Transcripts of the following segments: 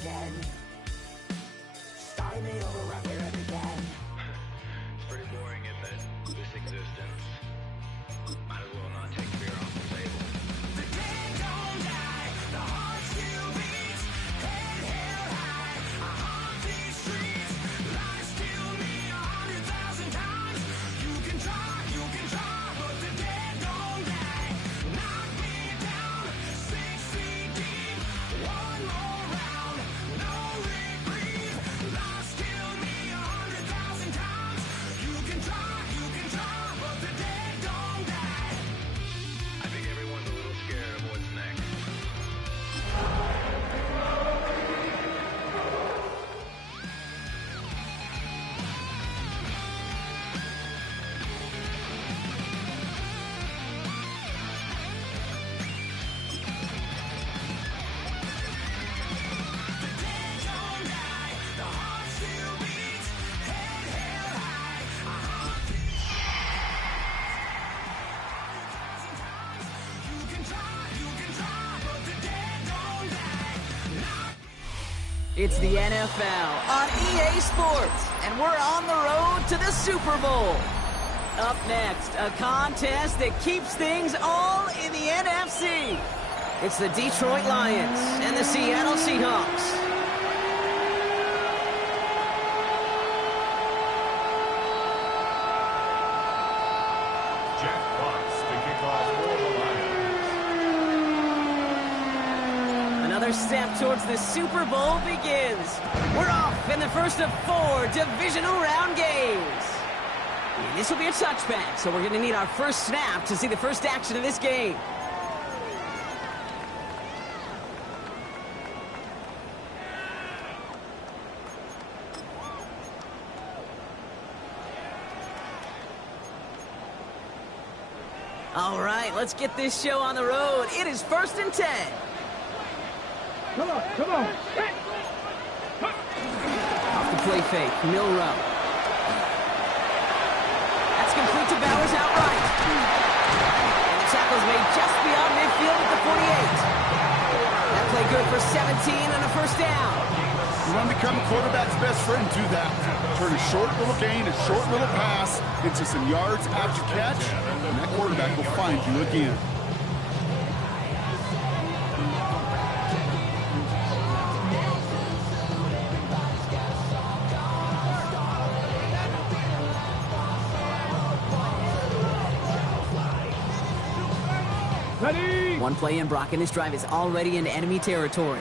again. Start me over, I hear it again. It's pretty boring, isn't it? This existence. Might as well not take fear off the table. The dead don't die, the heart still beats. Head held high, I haunt these streets. Lies kill me 100,000 times. You can try, but the dead don't die. Knock me down, 6 feet deep. One more round, no reprieve. Lies kill me 100,000 times. You can try, but the dead don't die. I think everyone's a little scared of what's next. It's the NFL on EA Sports, and we're on the road to the Super Bowl. Up next, a contest that keeps things all in the NFC. It's the Detroit Lions and the Seattle Seahawks. Jack Fox to kick off for the Lions. Another step towards the Super Bowl begins. We're off in the first of 4 divisional round games. And this will be a touchback, so we're going to need our first snap to see the first action of this game. All right, let's get this show on the road. It is 1st and 10. Come on. Off the play fake, Milrow. That's complete to Bowers outright. And the tackle's made just beyond midfield at the 48. That play good for 17 and a first down. You want to become a quarterback's best friend, do that. Turn a short little gain, a short little pass into some yards after catch, and that quarterback will find you again. Ready? One play in, Brock, and this drive is already into enemy territory.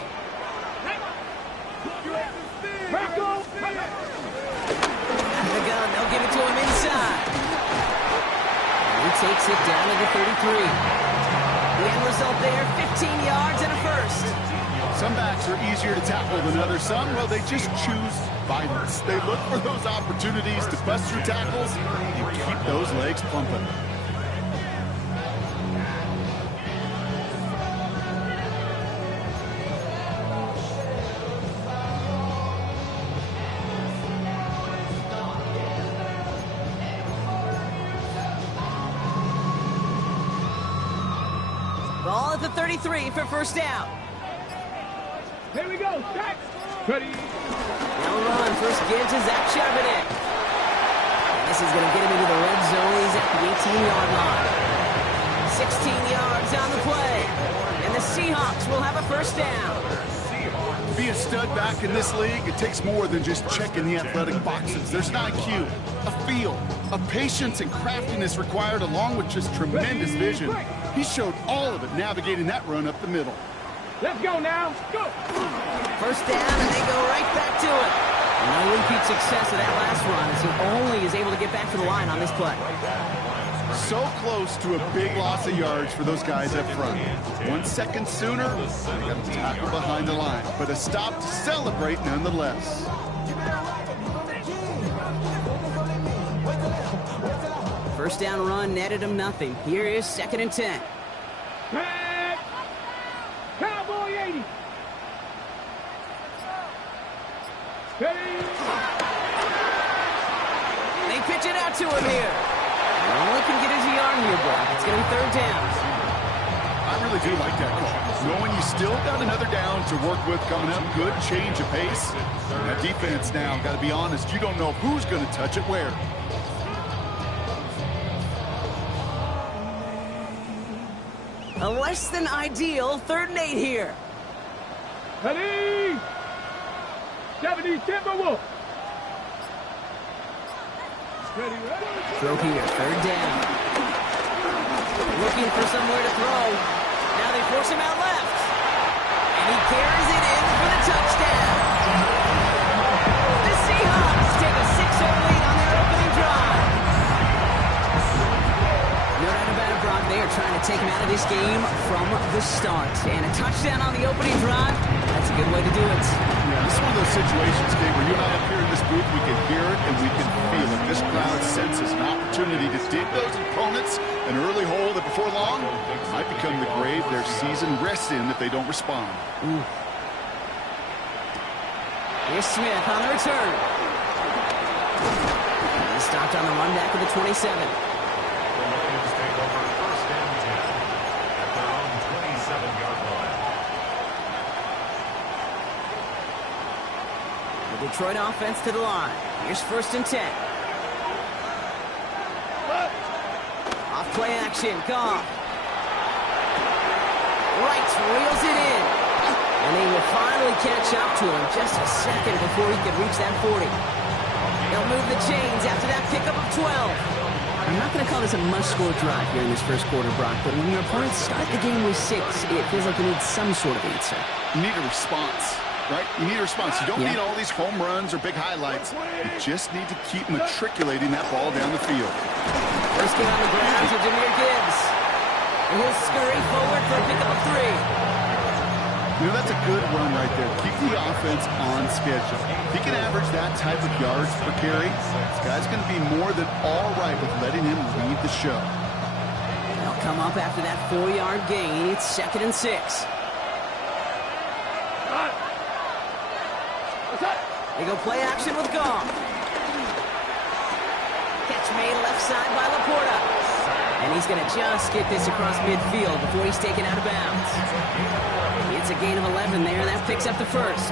Rocco! Out of the gun, they'll give it to him inside. And he takes it down to the 33. The end result there, 15 yards and a first. Some backs are easier to tackle than others. Some, well, they just choose violence. They look for those opportunities to bust through tackles and keep those legs pumping. Ball at the 33 for first down. Here we go. Stack. Ready? Now run, first give to Zach Charbonnet. And this is going to get him into the red zone. He's at the 18-yard line. 16 yards on the play. And the Seahawks will have a first down. To be a stud back in this league, it takes more than just checking the athletic boxes. There's an IQ, a feel, a patience and craftiness required along with just tremendous vision. He showed all of it navigating that run up the middle. Let's go now. Go. First down, and they go right back to it. No repeat success of that last run as he only is able to get back to the line on this play. So close to a big loss of yards for those guys up front. 1 second sooner, they got to tackle behind the line. But a stop to celebrate nonetheless. First down run netted him nothing. Here is 2nd and 10. Back. Cowboy 80. Ready? They pitch it out to him here. He only can get his yard here, Brock. It's going to be 3rd down. I really do like that call. Knowing you still got another down to work with coming up, good change of pace. That defense now, got to be honest, you don't know who's going to touch it where. A less than ideal 3rd and 8 here. Ready? 70 Timberwolves. Ready, ready. Throw here, 3rd down. Looking for somewhere to throw. Now they force him out left. And he carries it in for the touchdown. The Seahawks take a 6-0 lead on their opening drive. No doubt about it, Brock. They are trying to take him out of this game from the start. And a touchdown on the opening drive, that's a good way to do it. Yeah, this is one of those situations, Gabe, where you and I up here in this booth, we can hear it and we can feel it. This crowd senses an opportunity to dig those opponents an early hole that before long might become the grave their season rests in if they don't respond. Ooh. Here's Smith on the return. He's stopped on the run back of the 27. The Lions take over 1st and 10 at their own 27-yard line. The Detroit offense to the line. Here's 1st and 10. Off play action. Goff. Right, reels it in. And they will finally catch up to him just a second before he could reach that 40. They'll move the chains after that pickup of 12. I'm not going to call this a must-score drive here in this first quarter, Brock, but when your opponents start the game with 6, it feels like you need some sort of answer. You need a response, right? You need a response. You don't need all these home runs or big highlights. You just need to keep matriculating that ball down the field. First game on the ground to Jahmyr Gibbs. And he'll scurry forward for a pickup of 3. You know, that's a good run right there. Keep the offense on schedule. If he can average that type of yards per carry, this guy's going to be more than all right with letting him lead the show. They'll come up after that 4-yard gain. It's 2nd and 6. They go play action with Goff. Catch made left side by Laporta. And he's going to just get this across midfield before he's taken out of bounds. It's a gain of 11 there, and that picks up the 1st.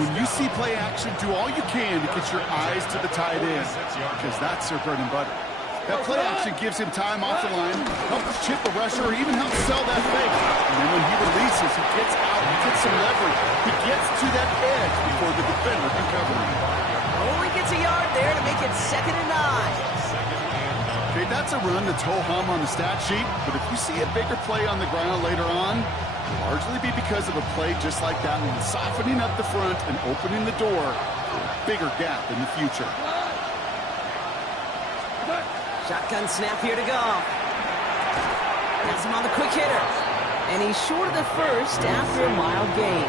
When you see play action, do all you can to get your eyes to the tight end, because that's their bread and butter. That play action gives him time off the line, helps chip a rusher, or even helps sell that fake. And then when he releases, he gets out, he gets some leverage. He gets to that edge before the defender can cover him. Only gets a yard there to make it 2nd and 9. Okay, that's a run that's ho-hum on the stat sheet, but if you see a bigger play on the ground later on, it'll largely be because of a play just like that one, softening up the front and opening the door for a bigger gap in the future. Shotgun snap here to Goff. Has him on the quick hitter. And he's short of the 1st after a mild gain.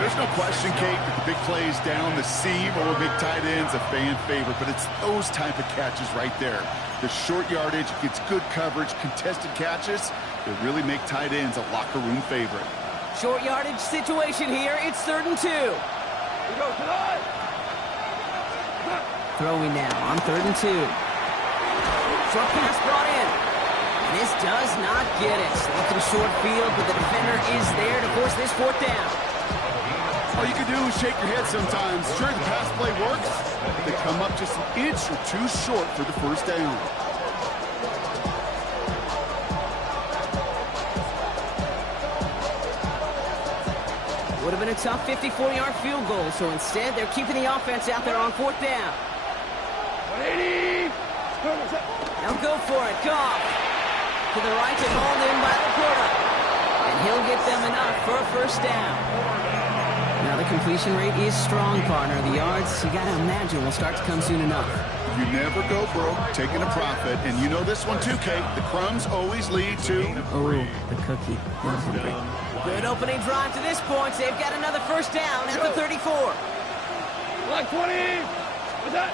There's no question, Kate, that the big plays down the seam or big tight ends a fan favorite, but it's those type of catches right there. The short yardage, gets good coverage, contested catches that really make tight ends a locker room favorite. Short yardage situation here. It's 3rd and 2. Throwing now on 3rd and 2. Short pass brought in. And this does not get it. Looking short field, but the defender is there to force this 4th down. All you can do is shake your head sometimes. Sure, the pass play works, but they come up just an inch or 2 short for the 1st down. Would have been a tough 54-yard field goal, so instead they're keeping the offense out there on 4th down. 180. Now go for it. Goff to the right and hauled in by Laporta. And he'll get them enough for a 1st down. Now the completion rate is strong, partner. The yards, you got to imagine, will start to come soon enough. You never go broke taking a profit, and you know this one too, Kate. The crumbs always lead to... Oh, the cookie. I'm hungry. Good opening drive to this point. They've got another 1st down at the 34. Like 20. What's that?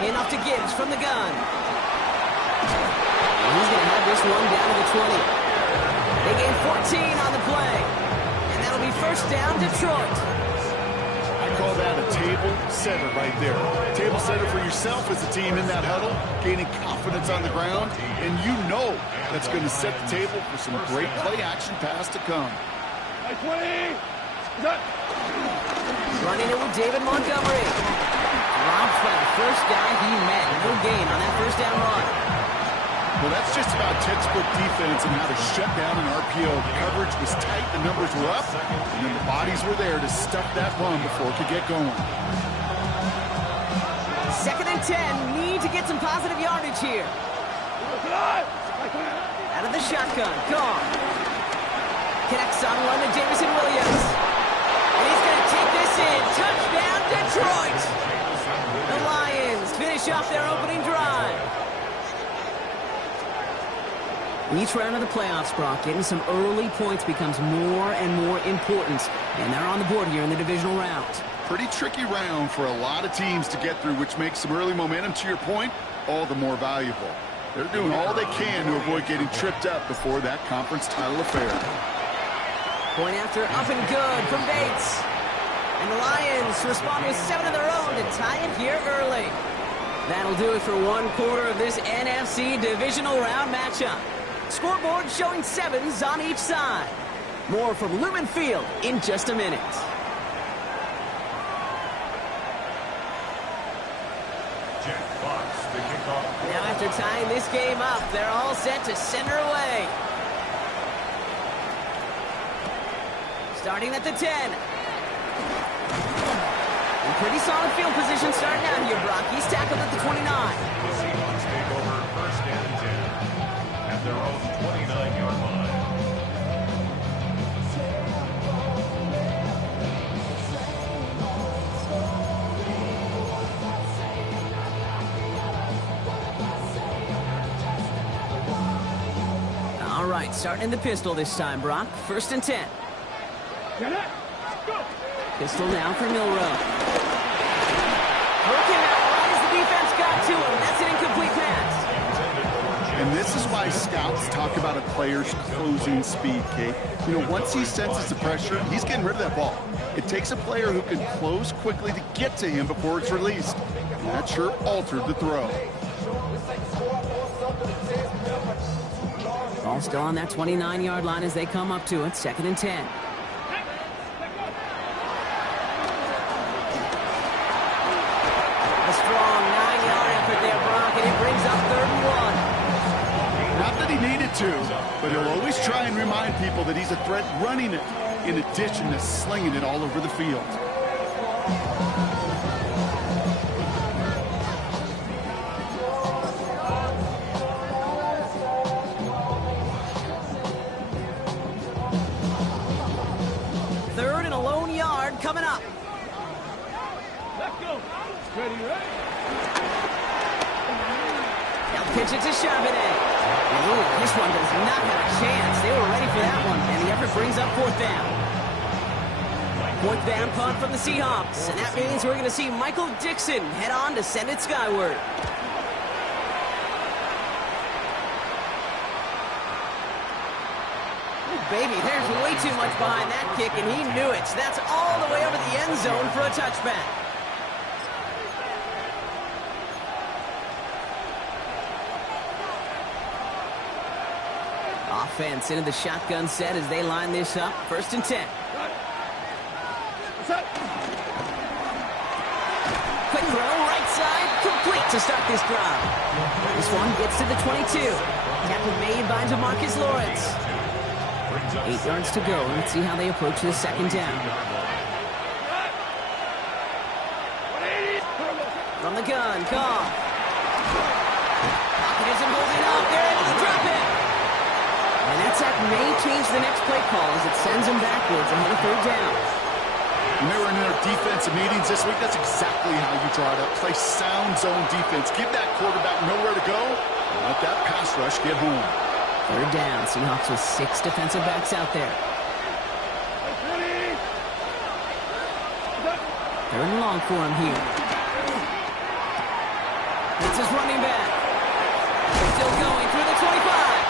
In off to Gibbs from the gun. And he's going to have this one down to the 20. They gain 14 on the play. And that'll be 1st down, Detroit. I call that a table setter right there. Table setter for yourself as a team in that huddle, gaining confidence on the ground, and you know that's going to set the table for some great play-action pass to come. 20. Running it with David Montgomery. Dropped by the first guy he met. No gain on that first down run. Well, that's just about textbook defense and how to shut down an RPO. The coverage was tight, the numbers were up, and then the bodies were there to stuff that run before it could get going. 2nd and 10. Need to get some positive yardage here. Out of the shotgun. Gone. Connects on one to Jameson Williams. And he's going to take this in. Touchdown, Detroit. The Lions finish off their opening drive. Each round of the playoffs, Brock, getting some early points becomes more and more important. And they're on the board here in the divisional round. Pretty tricky round for a lot of teams to get through, which makes some early momentum, to your point, all the more valuable. They're doing all they can to avoid getting tripped up before that conference title affair. Point after up and good from Bates. And the Lions respond with 7 of their own to tie it here early. That'll do it for one quarter of this NFC divisional round matchup. Scoreboard showing 7s on each side. More from Lumen Field in just a minute. Jack Fox, the kickoff. Now after tying this game up, they're all set to send her away. Starting at the 10. In pretty solid field position starting out here, Brock. He's tackled at the 29. The Seahawks take over 1st and 10 at their own 29-yard line. All right, starting in the pistol this time, Brock. 1st and 10. Pistol now for Milrow. Working out right as the defense got to him. That's an incomplete pass. And this is why scouts talk about a player's closing speed, Kate. You know, once he senses the pressure, he's getting rid of that ball. It takes a player who can close quickly to get to him before it's released. And that sure altered the throw. Ball still on that 29-yard line as they come up to it. 2nd and 10. Not that he needed to, but he'll always try and remind people that he's a threat running it, in addition to slinging it all over the field. Third and a lone yard coming up. Let's go. Ready, ready. Now pitch it to Charbonnet. Ooh, this one does not have a chance. They were ready for that one, and the effort brings up 4th down. 4th down punt from the Seahawks, and that means we're going to see Michael Dixon head on to send it skyward. Ooh, baby, there's way too much behind that kick, and he knew it. That's all the way over the end zone for a touchback. Offense into the shotgun set as they line this up. 1st and 10. Quick throw, right side, complete to start this drive. This one gets to the 22. Tackle made by DeMarcus Lawrence. 8 yards to go. Let's see how they approach this 2nd down. From the gun, Cobb. Pocket isn't holding up. They're able to drop it. And that sack may change the next play call as it sends them backwards ahead of 3rd down. When they were in their defensive meetings this week, that's exactly how you draw it up. Play sound zone defense. Give that quarterback nowhere to go, and let that pass rush get home. 3rd down. Seahawks with 6 defensive backs out there. 3rd and long for him here. It's his running back. Still going through the 25.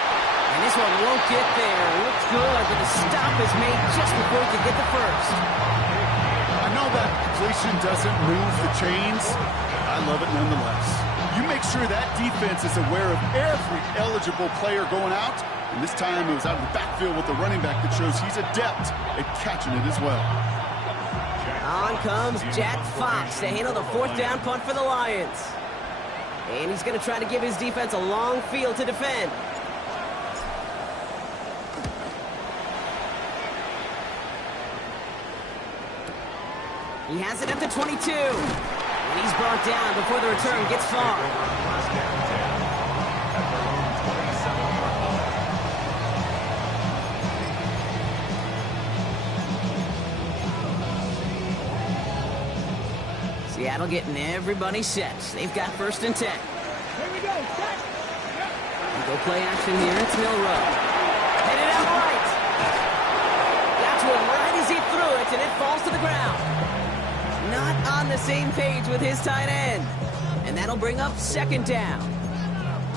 And this one won't get there. Looks good, but the stop is made just before he can get the first. I know that completion doesn't move the chains, I love it nonetheless. You make sure that defense is aware of every eligible player going out, and this time it was out of the backfield with the running back that shows he's adept at catching it as well. On comes Jack Fox to handle the 4th down punt for the Lions. And he's going to try to give his defense a long field to defend. He has it at the 22. And he's brought down before the return gets far. Seattle getting everybody set. They've got 1st and 10. Here we go. Set. Go play action here. It's Milrow. Headed out right. Got to him right as he threw it, and it falls to the ground. Not on the same page with his tight end. And that'll bring up 2nd down.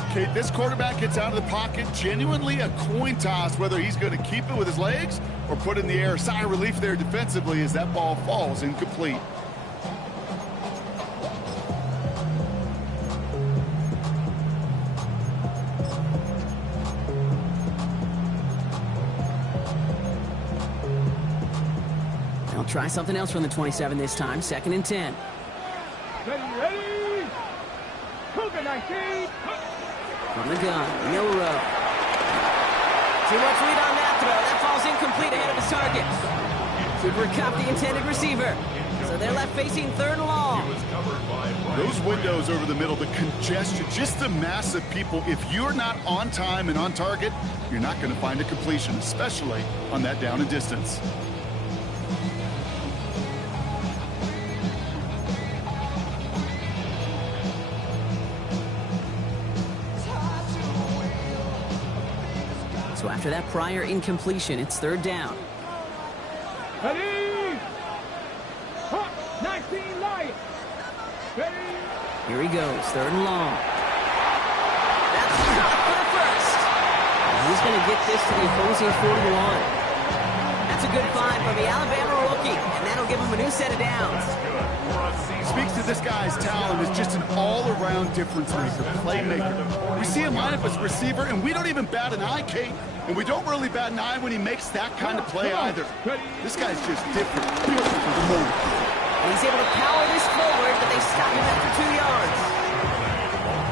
Okay, this quarterback gets out of the pocket, genuinely a coin toss whether he's going to keep it with his legs or put it in the air. Sigh of relief there defensively as that ball falls incomplete. They'll try something else from the 27 this time. 2nd and 10. Ready. Cougar 19. From the gun, Milrow. Too much lead on that throw. That falls incomplete ahead of his target. Cooper Kupp, the intended receiver. So they're left facing 3rd and long. Those windows over the middle, the congestion, just the mass of people. If you're not on time and on target, you're not going to find a completion, especially on that down and distance. So after that prior incompletion, it's 3rd down. Ready. Hot 19 Lions. Ready. Here he goes, 3rd and long. That's shot for the 1st. He's going to get this to the opposing 41. That's a good find from the Alabama rookie, and that'll give him a new set of downs. Speaks to this guy's talent as just an all-around difference maker, playmaker. We see him line up as receiver, and we don't even bat an eye, Kate. And we don't really bat an eye when he makes that kind of play either. This guy's just different, built for the moment. And he's able to power this forward, but they stop him after 2 yards.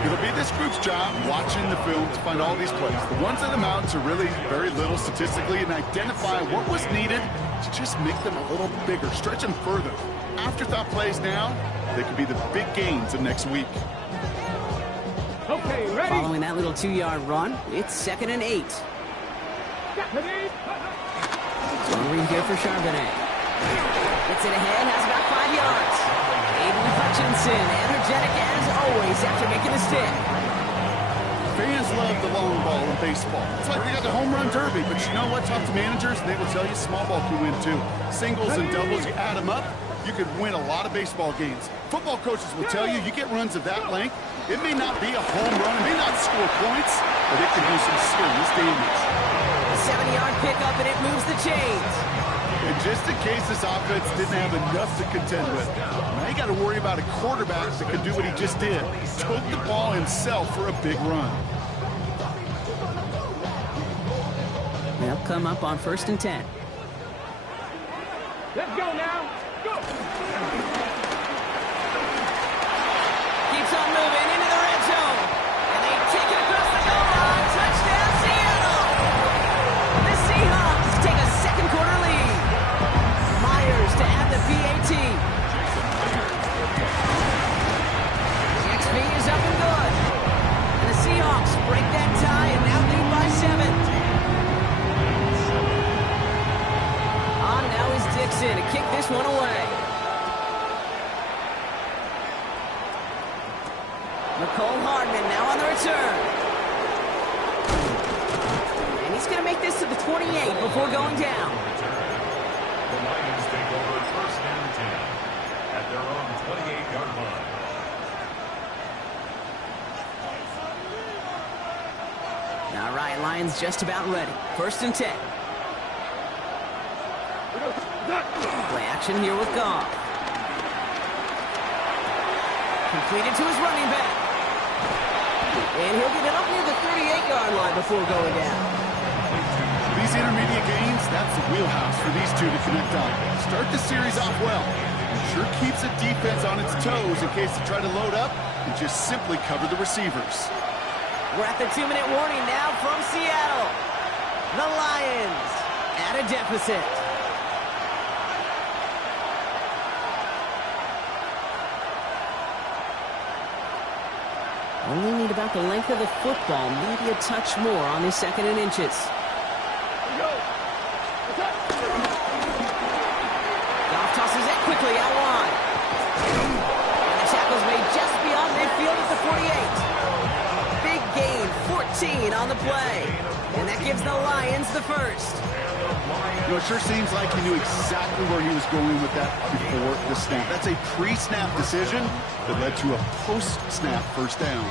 It'll be this group's job watching the film to find all these plays. The ones that amount to really very little statistically and identify what was needed to just make them a little bigger, stretch them further. Afterthought plays now, they could be the big gains of next week. Okay, ready. Following that little 2-yard run, it's 2nd and 8. Ready. So read here for Charbonnet. Gets it ahead, has about 5 yards. Aiden Hutchinson, energetic as always after making the stick. Fans love the long ball in baseball. It's like they got the home run derby, but you know what? Talk to managers, and they will tell you small ball can win too. Singles and doubles, you add them up, you could win a lot of baseball games. Football coaches will tell you, you get runs of that length, it may not be a home run, it may not score points, but it can do some serious damage. A 70-yard pickup, and it moves the chains. And just in case this offense didn't have enough to contend with, now you got to worry about a quarterback that can do what he just did. Took the ball himself for a big run. They'll come up on 1st and 10. Let's go now. Go. Keeps on moving into the red zone. And they take it across the goal line. Touchdown, Seattle! The Seahawks take a 2nd quarter lead. Myers to add the PAT. The XP is up and good. And the Seahawks break that tie and now lead by 7. On now is Dixon to kick this one away. Nicole Hardman now on the return. And he's going to make this to the 28 before going down. The Lions take over 1st and 10 at their own 28-yard line. All right, Lions just about ready. 1st and 10. Play action here with Goff. Completed to his running back. And he'll get it up near the 38-yard line before going down. These intermediate gains, that's the wheelhouse for these two to connect on. Start the series off well. It sure keeps the defense on its toes in case they try to load up and just simply cover the receivers. We're at the 2-minute warning now from Seattle. The Lions at a deficit. Only need about the length of the football, maybe a touch more on his 2nd and inches. Goff tosses it quickly out wide. And the tackle's made just beyond midfield at the 48. Big gain, 14 on the play. And that gives the Lions the first. You know, it sure seems like he knew exactly where he was going with that before the snap. That's a pre-snap decision that led to a post-snap first down.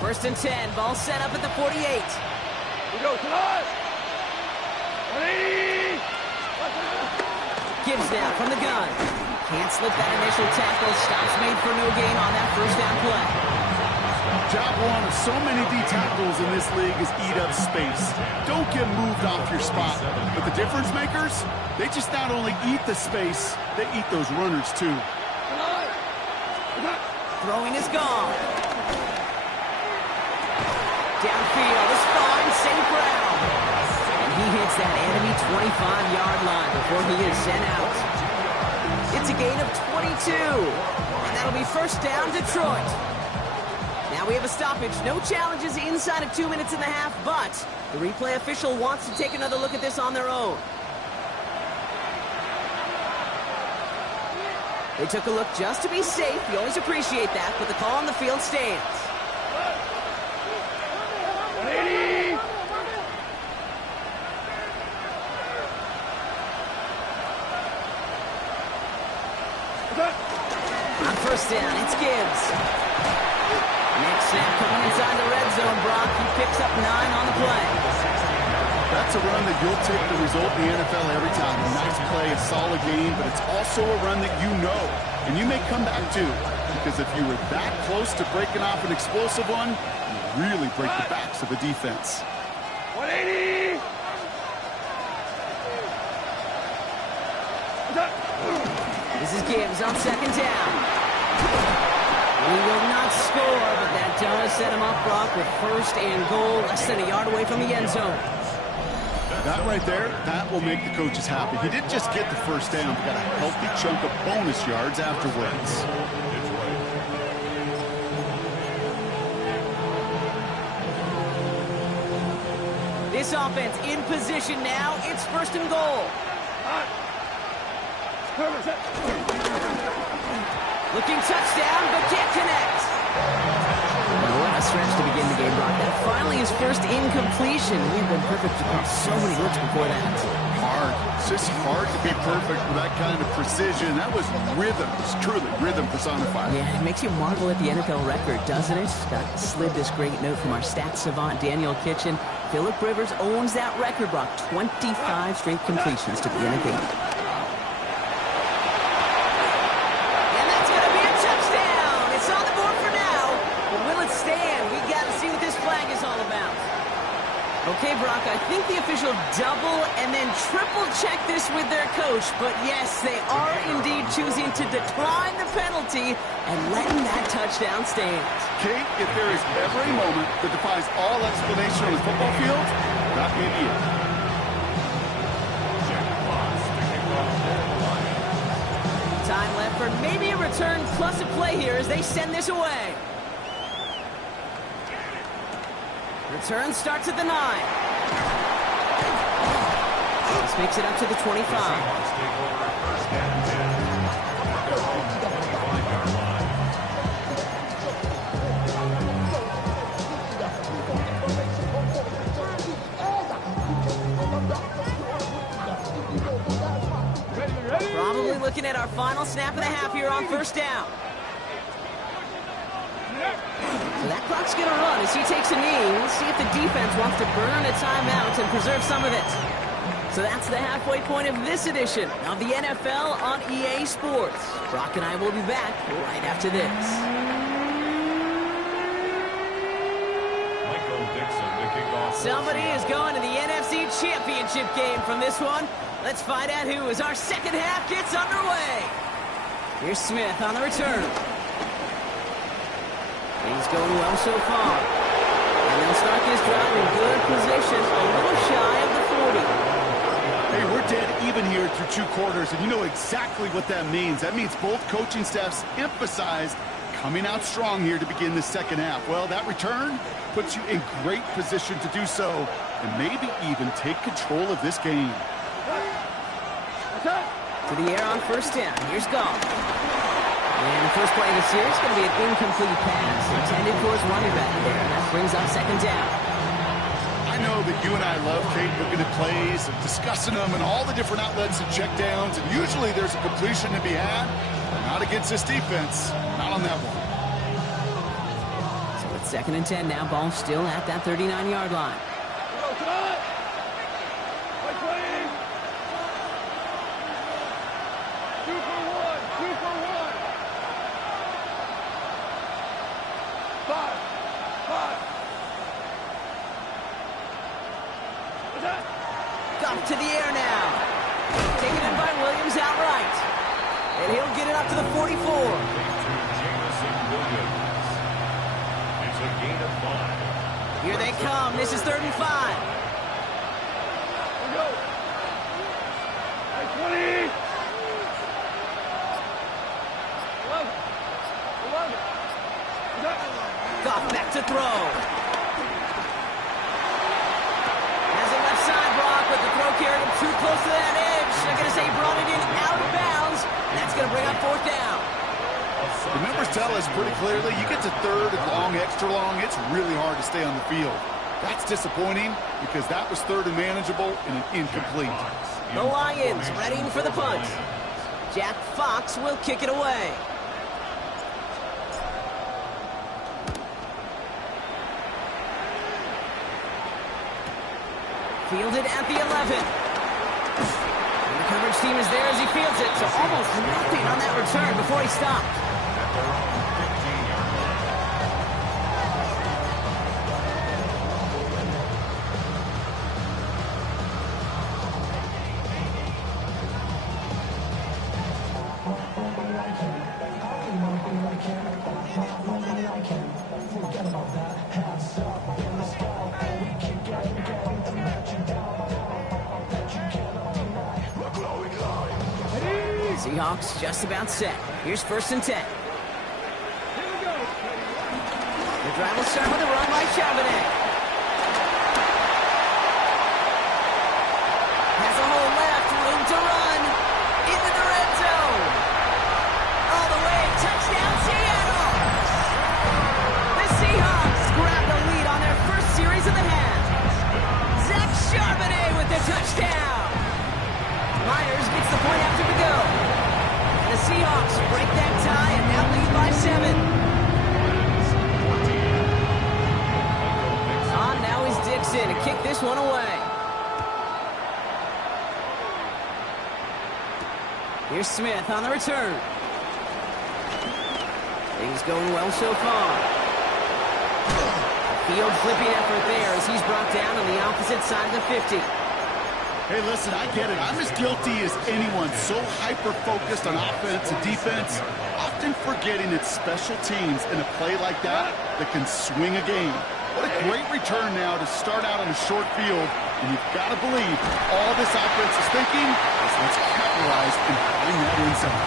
First and 10, ball set up at the 48. We go, come on! 180! Gibbs now from the gun. Can't slip that initial tackle. Stops made for no gain on that first down play. Job one of so many D tackles in this league is eat up space. Don't get moved off your spot. But the difference makers, they just not only eat the space, they eat those runners too. Throwing is gone. Downfield is fine, safe ground. And he hits that enemy 25-yard line before he is sent out. It's a gain of 22. And that'll be first down, Detroit. Now we have a stoppage. No challenges inside of 2 minutes and a half, but the replay official wants to take another look at this on their own. They took a look just to be safe. You always appreciate that, but the call on the field stands. 180! On first down, it's Gibbs. Next snap coming inside the red zone, Brock. He picks up 9 on the play. That's a run that you'll take the result in the NFL every time. A nice play, a solid game, but it's also a run that you know, and you may come back to, because if you were that close to breaking off an explosive one, you really break the backs of the defense. 180! This is Gibbs on second down. He will not score, but that does set him up, Brock, with first and goal, less than a yard away from the end zone. That right there, that will make the coaches happy. He didn't just get the first down, but got a healthy chunk of bonus yards afterwards. This offense in position now. It's first and goal. Looking touchdown, but can't connect. What a stretch to begin the game, Brock. That finally his first incompletion. He had been perfect across so many looks before that. Hard. It's just hard to be perfect with that kind of precision. That was rhythm. It's truly rhythm personified. Yeah, it makes you marvel at the NFL record, doesn't it? Got slid this great note from our stats savant, Daniel Kitchen. Phillip Rivers owns that record, Brock. 25 straight completions to begin a game. And that's going to be a touchdown. It's on the board for now. But will it stand? We got to see what this flag is all about. Okay, Brock, I think the official double and then triple check this with their coach. But yes, they are indeed choosing to decline the penalty and letting that touchdown stand. Kate, if there is ever a moment that defies all explanation on the football field, that may be it. Time left for maybe a return plus a play here as they send this away. Return starts at the 9. This makes it up to the 25. Probably looking at our final snap and a half here on first down. So that clock's going to run as he takes a knee. We'll see if the defense wants to burn a timeout and preserve some of it. So that's the halfway point of this edition of the NFL on EA Sports. Brock and I will be back right after this. Somebody is going to the NFC Championship game from this one. Let's find out who as our second half gets underway. Here's Smith on the return. He's going well so far. And they'll start this drive in good position, a little shy of the 40. Hey, we're dead even here through 2 quarters, and you know exactly what that means. That means both coaching staffs emphasized coming out strong here to begin the second half. Well, that return puts you in great position to do so and maybe even take control of this game. To the air on first down. Here's Goff. And the first play of the series is going to be an incomplete pass intended for his running back there. And that brings up second down. I know that you and I love, Kate, looking at plays and discussing them and all the different outlets and checkdowns, and usually there's a completion to be had. Not against this defense. Not on that one. So it's 2nd and 10 now. Ball still at that 39-yard line. Goff to the air now. Taken in by Williams outright. And he'll get it up to the 44. It's a gain of 5. Here they come. This is 3rd and 5. Here we go. 20. 11. Goff back to throw. Has a left side block, but the throw carried him too close to that edge. I'm going to say he brought it in out of bounds. And that's going to bring up 4th down. The numbers tell us pretty clearly, you get to 3rd and long, extra long, it's really hard to stay on the field. That's disappointing because that was 3rd and manageable and an incomplete. The Lions readying for the punt. Jack Fox will kick it away. Fielded at the 11. And the coverage team is there as he fields it, so almost nothing on that return before he stopped. Seahawks just about set. Here's 1st and 10. Here we go. The drive will start with a run by Charbonnet. Has a hole left, room to run. Into the red zone. All the way, touchdown Seattle. The Seahawks grab the lead on their first series of the half. Zach Charbonnet with the touchdown. Myers gets the point after the go. The Seahawks break that tie and now lead by 7. On now is Dixon to kick this one away. Here's Smith on the return. Things going well so far. A field flipping effort there as he's brought down on the opposite side of the 50. Hey, listen, I get it. I'm as guilty as anyone. So hyper-focused on offense and defense, often forgetting it's special teams in a play like that that can swing a game. What a great return now to start out on a short field. And you've got to believe all this offense is thinking is let's capitalize and find that inside.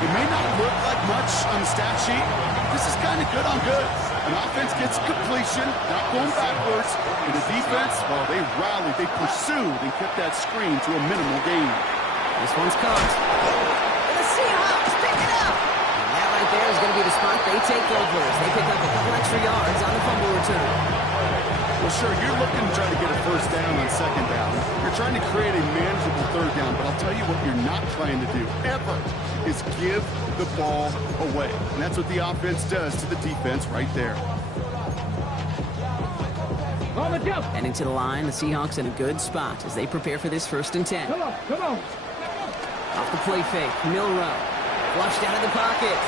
It may not look like much on the stat sheet. This is kind of good on good. An offense gets completion, not going backwards. And the defense, well, they rallied, they pursued, and kept that screen to a minimal gain. This one's caught. And the Seahawks pick it up. And that right there is going to be the spot they take over as they pick up a couple extra yards on the fumble return. Well, sure, you're looking to try to get a first down on 2nd down. You're trying to create a manageable 3rd down, but I'll tell you what you're not trying to do, ever, is give the ball away. And that's what the offense does to the defense right there. Don't adjust. Heading to the line, the Seahawks in a good spot as they prepare for this 1st and 10. Come on, come on. Off the play fake, Milrow. Flushed out of the pocket.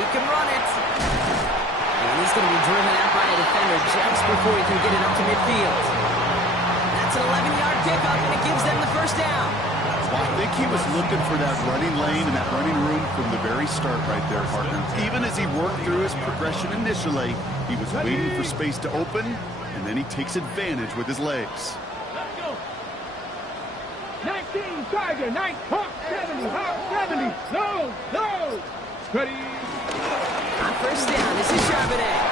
He can run it. And he's going to be driven out by a defender just before he can get it up to midfield. That's an 11-yard pickup, and it gives them the 1st down. Well, I think he was looking for that running lane and that running room from the very start right there, partner. Even as he worked through his progression initially, he was waiting for space to open, and then he takes advantage with his legs. Let's go. 19, Tiger, 9, Hawk 70, Hawk 70. No, no. Ready. On 1st down, this is Charbonnet.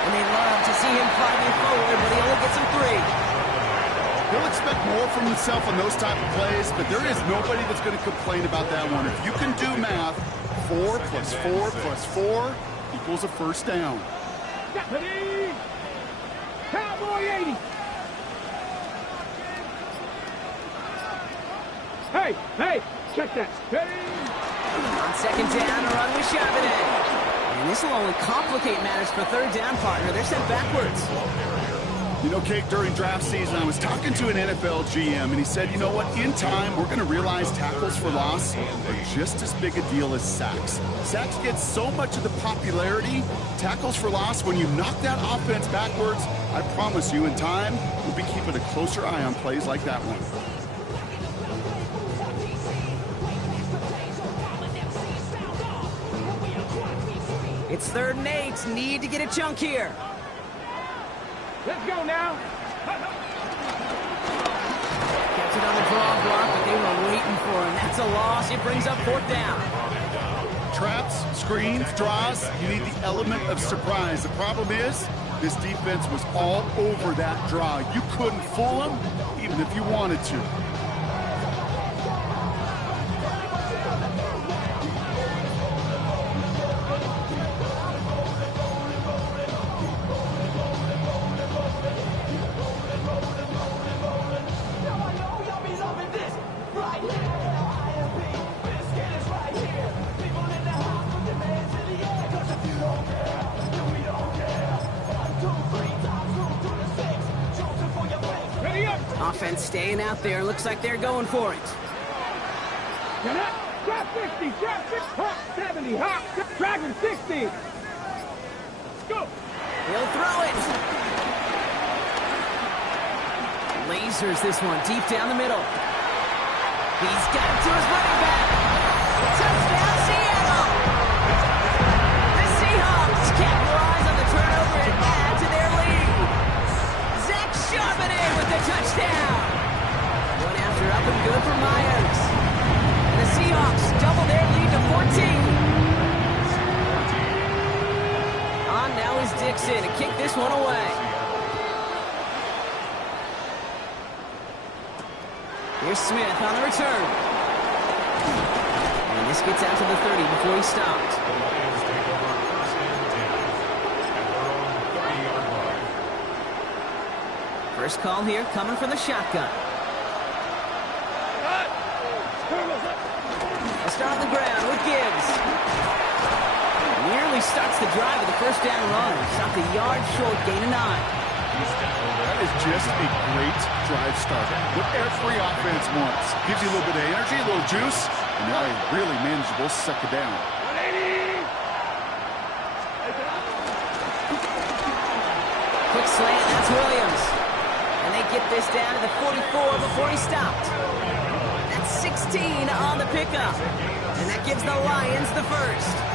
And they love to see him climbing forward, but he only gets him 3. He'll expect more from himself on those type of plays, but there is nobody that's going to complain about that one. If you can do math, 4 plus 4 plus 4 equals a 1st down. Ready. Cowboy 80. Hey, hey, check that. Ready. On 2nd down, a run with Charbonnet. And this will only complicate matters for 3rd down, partner. They're sent backwards. You know, Kate, during draft season, I was talking to an NFL GM, and he said, you know what, in time, we're going to realize tackles for loss are just as big a deal as sacks. Sacks get so much of the popularity. Tackles for loss, when you knock that offense backwards, I promise you, in time, we'll be keeping a closer eye on plays like that one. It's 3rd and 8. Need to get a chunk here. Let's go now. Kept it on the draw block, but they were waiting for him. That's a loss. It brings up 4th down. Traps, screens, draws, you need the element of surprise. The problem is, this defense was all over that draw. You couldn't fool them, even if you wanted to. Ready up. Offense staying out there. Looks like they're going for it. Get up. Drop 50, drop 50. Hawk 70, Hawk. Dragon 60. Let's go. He'll throw it. Lasers this one deep down the middle. He's got it to his running back. Touchdown, Seattle. The Seahawks capitalize on the turnover and add to their lead. Zach Charbonnet with the touchdown. One after up and good for Myers. And the Seahawks double their lead to 14. On now is Dixon to kick this one away. Here's Smith on the return. And this gets out to the 30 before he stopped. The Lions take over 1st and 10 at their own 30-yard line. First call here coming from the shotgun. A start on the ground with Gibbs. Nearly starts the drive with the 1st down run. Stopped a yard short, gain of 9. That is just a great drive start. What every offense wants. Gives you a little bit of energy, a little juice, and now a really manageable 2nd down. 180. Quick slant, that's Williams. And they get this down to the 44 before he stopped. That's 16 on the pickup. And that gives the Lions the 1st.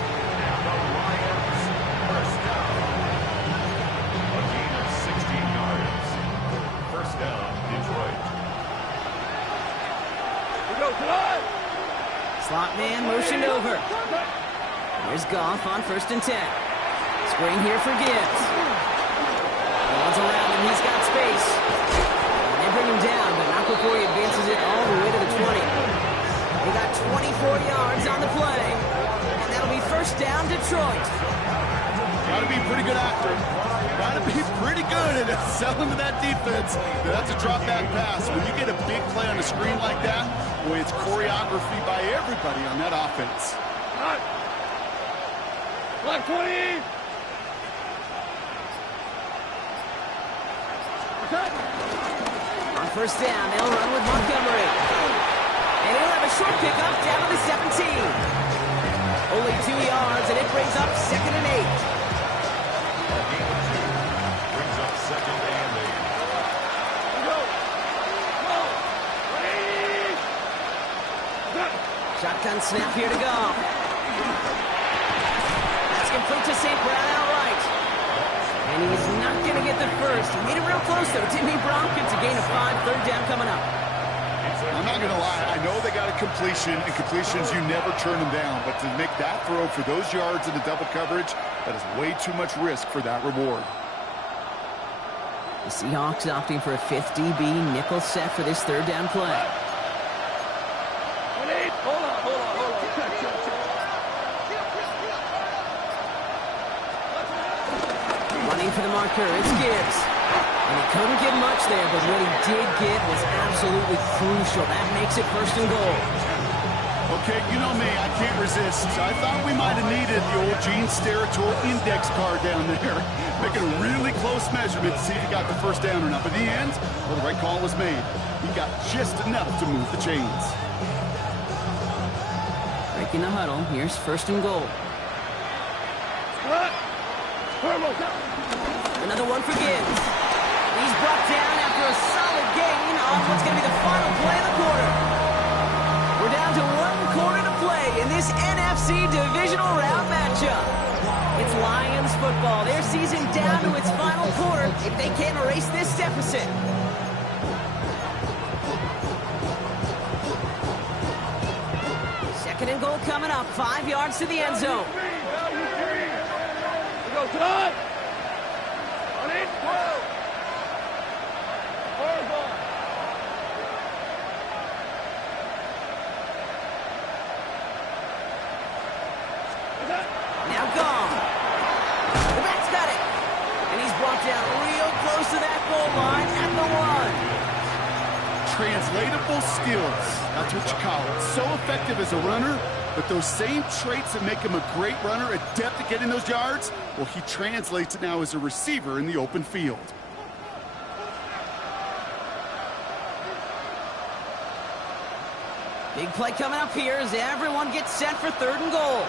Slot man motioned over. Here's Goff on 1st and 10. Screen here for Gibbs. Ball's around him, he's got space. And they bring him down, but not before he advances it all the way to the 20. They got 24 yards on the play. And that'll be 1st down, Detroit. Got to be a pretty good actor. Got to be pretty good at selling to that defense. That's a drop back pass. When you get a big play on a screen like that, boy, it's choreography by everybody on that offense. Black 20. On first down, they'll run with Montgomery. And he'll have a short pickup down to the 17. Only 2 yards, and it brings up 2nd and 8. Brings up 2nd and 8. Shotgun snap here to go. That's complete to St. Brown outright. And he's not going to get the first. He made it real close, though. Didn't he, Brock? It's a gain of 5, 3rd down coming up. I'm not going to lie. I know they got a completion, and completions, you never turn them down. But to make that throw for those yards in the double coverage, that is way too much risk for that reward. The Seahawks opting for a 5th DB nickel set for this 3rd down play. Hold on. Running for the marker, it's Gibbs. And he couldn't get much there, but what he did get was absolutely crucial. That makes it 1st and goal. Okay, you know me, I can't resist. I thought we might have needed the old Gene Steratore index card down there. Making a really close measurement to see if he got the first down or not. But in the end, well, the right call was made. He got just enough to move the chains. Breaking the huddle, here's 1st and goal. Another one for Gibbs. He's brought down after a solid gain on what's going to be the final play of the quarter. We're down to 1 quarter to play in this NFC divisional round matchup. It's Lions football. Their season down to its final quarter if they can't erase this deficit. Second and goal coming up. 5 yards to the end zone. Now gone. The back's got it. And he's brought down real close to that goal line at the 1. Translatable skills. That's what you call it. So effective as a runner, but those same traits that make him a great runner, adept at getting those yards, well, he translates it now as a receiver in the open field. Big play coming up here as everyone gets set for 3rd and goal.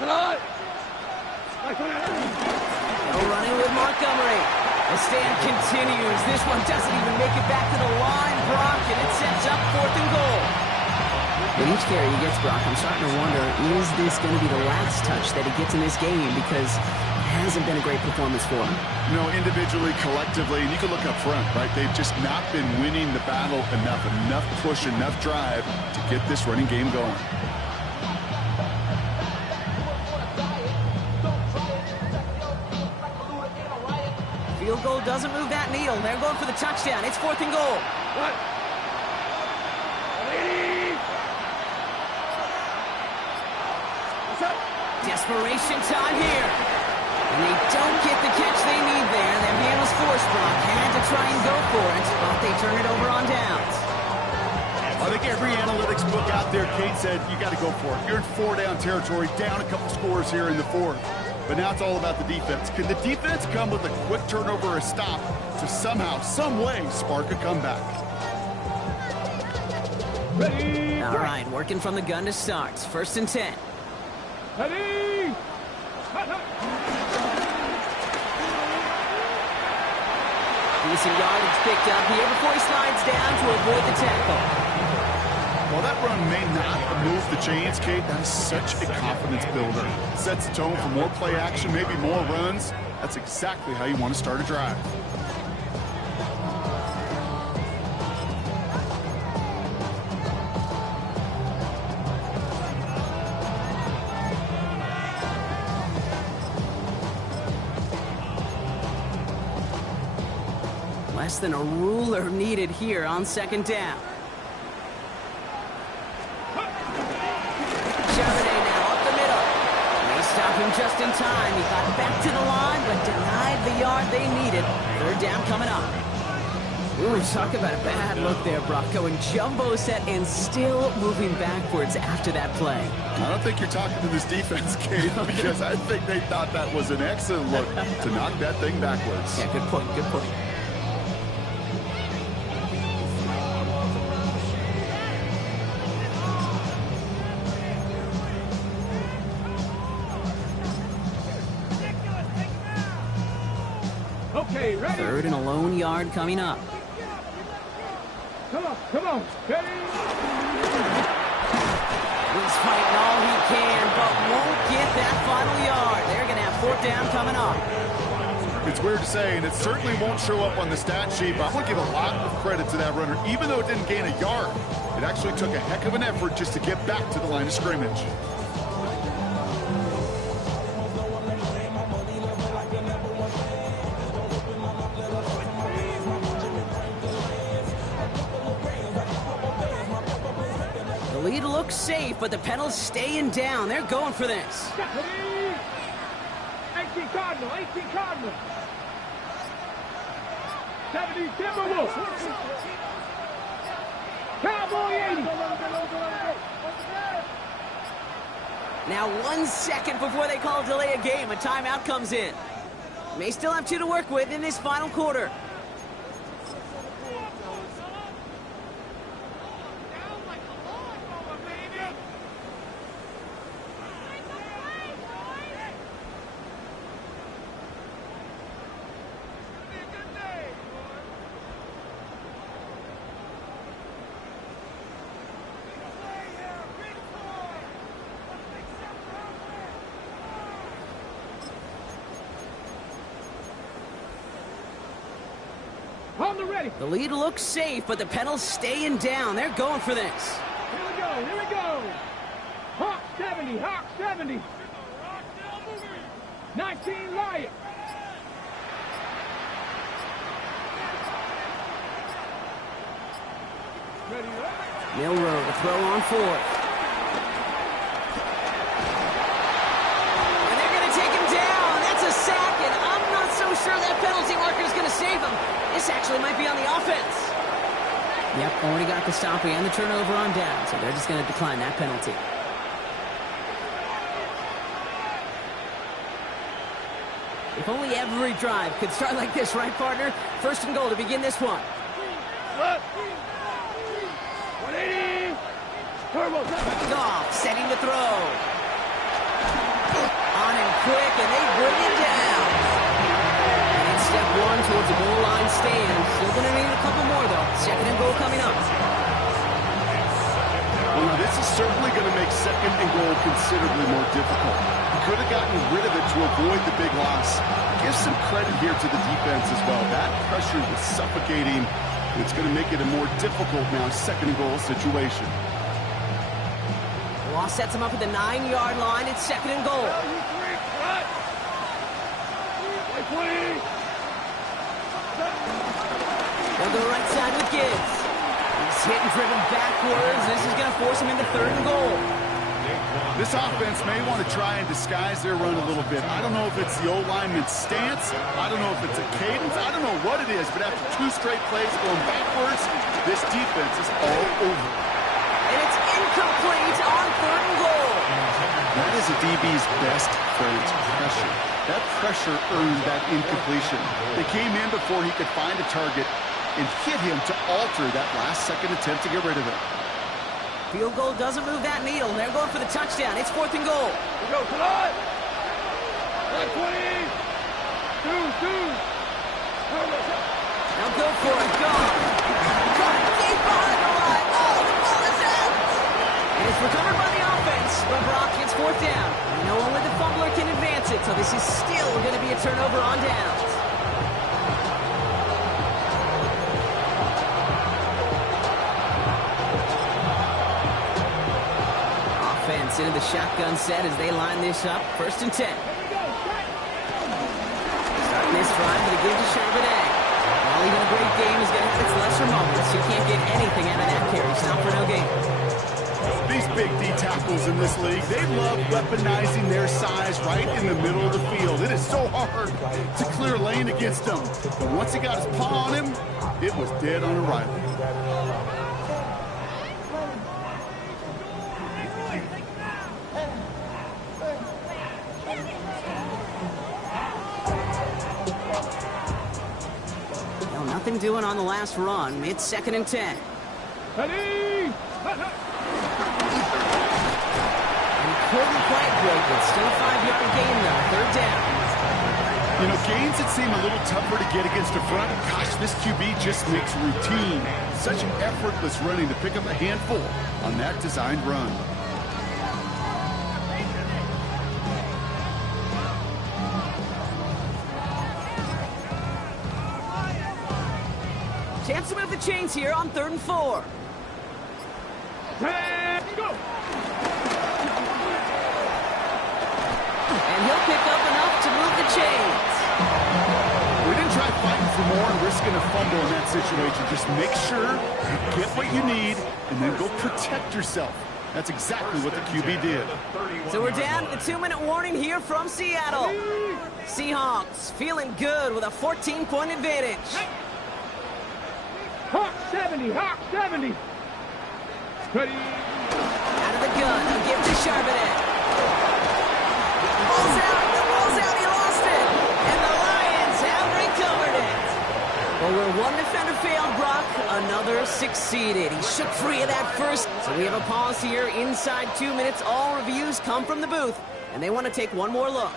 No running with Montgomery. The stand continues. This one doesn't even make it back to the line, Brock, and it sets up 4th and goal. With each carry he gets, Brock, I'm starting to wonder, is this going to be the last touch that he gets in this game? Because it hasn't been a great performance for him. You know, individually, collectively, and you can look up front, right? They've just not been winning the battle enough push, enough drive to get this running game going. Field goal doesn't move that needle. They're going for the touchdown. It's 4th and goal. Desperation time here. And they don't get the catch they need there. Their man was forced, Brock. Had to try and go for it, but they turn it over on downs. I think every analytics book out there, Kate said, you got to go for it. You're in 4-down territory, down a couple scores here in the 4th. But now it's all about the defense. Can the defense come with a quick turnover or a stop to somehow, some way, spark a comeback? Ready. All right, working from the gun to start. 1st and 10. Ready. Decent yardage picked up here before he slides down to avoid the tackle. While that run may not have moved the chains, Kate, that is such a confidence builder. Sets the tone for more play action, maybe more runs. That's exactly how you want to start a drive. Less than a ruler needed here on 2nd down. Charbonnet now up the middle. They stop him just in time. He got back to the line, but denied the yard they needed. 3rd down coming up. Ooh, talk about a bad look there, Brock. Going jumbo set and still moving backwards after that play. I don't think you're talking to this defense, Kate, because I think they thought that was an excellent look to knock that thing backwards. Yeah, good point, good point. Okay, ready? 3rd and a lone yard coming up. Come on. Ready? He's fighting all he can, but won't get that final yard. They're going to have 4th down coming up. It's weird to say, and it certainly won't show up on the stat sheet, but I want to give a lot of credit to that runner. Even though it didn't gain a yard, it actually took a heck of an effort just to get back to the line of scrimmage. The lead looks safe, but the Penals staying down. They're going for this. 18 Cardinal. 70 Timberwolves. Cowboy 80. Now 1 second before they call delay a game, a timeout comes in. May still have 2 to work with in this final quarter. On the ready. The lead looks safe, but the Penals staying down. They're going for this. Here we go. Hawk 70. 19 Lions. Ready. Milrow to throw on 4th. And they're going to take him down. That's a sack, and I'm not so sure that penalty marker is going to save him. This actually might be on the offense. Yep, already got the stopping and the turnover on down, so they're just going to decline that penalty. If only every drive could start like this, right, partner? 1st and goal to begin this one. 180. Turbo. Goff setting the throw. On and quick, and they bring it down. And it's step 1 towards the goal line stand. Still going to need a couple more, though. 2nd and goal coming up. Well, this is certainly going to make 2nd and goal considerably more difficult. He could have gotten rid of it to avoid the big loss. Give some credit here to the defense as well. That pressure was suffocating. It's going to make it a more difficult now 2nd and goal situation. The loss sets him up at the 9-yard line. It's 2nd and goal. They'll go right side with Gibbs. He's hit and driven backwards. This is going to force him into 3rd and goal. This offense may want to try and disguise their run a little bit. I don't know if it's the O-lineman's stance. I don't know if it's a cadence. I don't know what it is, but after 2 straight plays going backwards, this defense is all over. And it's incomplete on 3rd and goal. That is a DB's best friend, pressure. That pressure earned that incompletion. They came in before he could find a target and hit him to alter that last second attempt to get rid of it. Field goal doesn't move that needle. They're going for the touchdown. It's 4th and goal. Here we go. Come on. 120. 2. Now go for it. Go. Got it deep behind the line. Oh, the ball is out. And it's recovered by the offense. But Brock gets 4th down. You know only the fumbler can advance it, so this is still going to be a turnover on downs. Offense into the shotgun set as they line this up. 1st and 10. Starting this drive with a give to Charbonnet. While even a great game is going to have its lesser moments, you can't get anything out of that carry. It's not for no gain. These big D tackles in this league, they love weaponizing their size right in the middle of the field. It is so hard to clear lane against them. But once he got his paw on him, It was dead on arrival. No, nothing doing on the last run. It's 2nd and 10. Ready? Couldn't quite break it. Still a 5-yard gain, though. 3rd down. You know, gains that seem a little tougher to get against a front. Gosh, this QB just makes routine. Such effortless running to pick up a handful on that designed run. Chance to move the chains here on 3rd and 4. Let's go. And he'll pick up enough to move the chains. We didn't try fighting for more and risking a fumble in that situation. Just make sure you get what you need and then go protect yourself. That's exactly what the QB did. So we're down to the 2-minute warning here from Seattle. Seahawks feeling good with a 14-point advantage. Hawk 70, Hawk 70. Ready? Out of the gun, a give to Charbonnet. Ball's out, he lost it. And the Lions have recovered it. Well, where one defender failed, Brock, another succeeded. He shook free of that first. So we have a pause here inside 2 minutes. All reviews come from the booth, and they want to take one more look.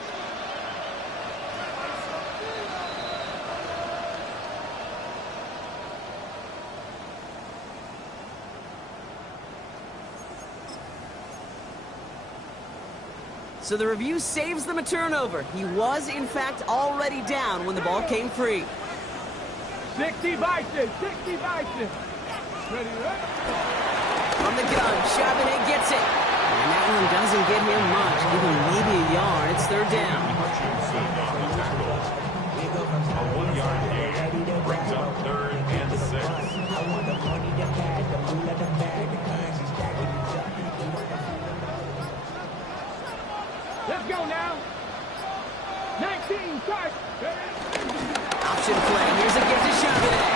So the review saves them a turnover. He was, in fact, already down when the ball came free. 60 Bison, 60 Bison. Ready, ready? From the gun, Charbonnet gets it. And that one doesn't get him much. Give him maybe a yard. It's 3rd down. A 1-yard gain brings up 3rd and 6. Let's go now. 19, start. Option play. Here's a gift to Charbonnet.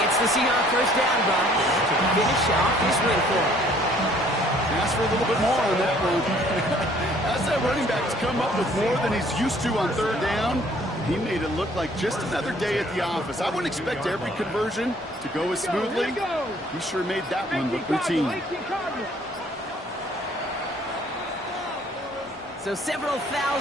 Gets the Seahawks first down, Brock. To finish off this win for him. Ask for a little bit more on that one. As that running back's come up with more than he's used to on 3rd down, he made it look like just another day at the office. I wouldn't expect every conversion to go as smoothly. He sure made that one look routine. So several thousand